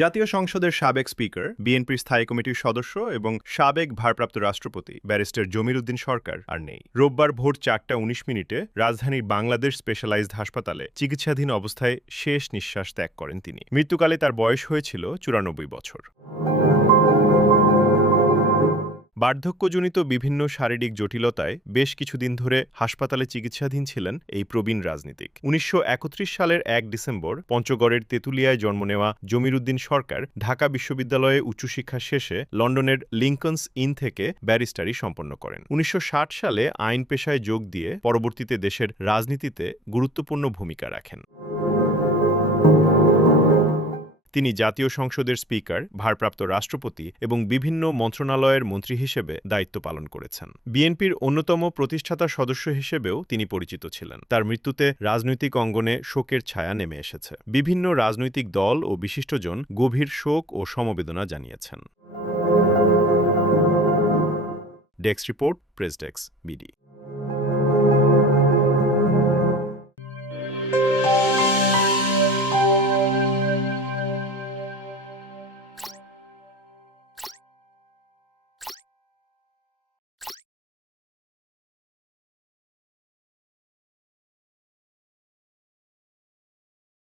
জাতীয় সংসদের সাবেক স্পিকার, বিএনপির স্থায়ী কমিটির সদস্য এবং সাবেক ভারপ্রাপ্ত রাষ্ট্রপতি ব্যারিস্টার জমির উদ্দিন সরকার আর নেই। রোববার ভোর 4:19 রাজধানীর বাংলাদেশ স্পেশালাইজড হাসপাতালে চিকিৎসাধীন অবস্থায় শেষ নিঃশ্বাস ত্যাগ করেন তিনি। মৃত্যুকালে তার বয়স হয়েছিল 94 বছর। বার্ধক্যজনিত বিভিন্ন শারীরিক জটিলতায় বেশ কিছুদিন ধরে হাসপাতালে চিকিৎসাধীন ছিলেন এই প্রবীণ রাজনীতিক। 1931 সালের 1 ডিসেম্বর পঞ্চগড়ের তেঁতুলিয়ায় জন্ম নেওয়া জমির উদ্দিন সরকার ঢাকা বিশ্ববিদ্যালয়ে উচ্চশিক্ষা শেষে লন্ডনের লিংকনস ইন থেকে ব্যারিস্টারি সম্পন্ন করেন। 1960 সালে আইন পেশায় যোগ দিয়ে পরবর্তীতে দেশের রাজনীতিতে গুরুত্বপূর্ণ ভূমিকা রাখেন। তিনি জাতীয় সংসদের স্পিকার, ভারপ্রাপ্ত রাষ্ট্রপতি এবং বিভিন্ন মন্ত্রণালয়ের মন্ত্রী হিসেবে দায়িত্ব পালন করেছেন। বিএনপির অন্যতম প্রতিষ্ঠাতা সদস্য হিসেবেও তিনি পরিচিত ছিলেন। তার মৃত্যুতে রাজনৈতিক অঙ্গনে শোকের ছায়া নেমে এসেছে। বিভিন্ন রাজনৈতিক দল ও বিশিষ্টজন গভীর শোক ও সমবেদনা জানিয়েছেন। Desk report, press desk, BD.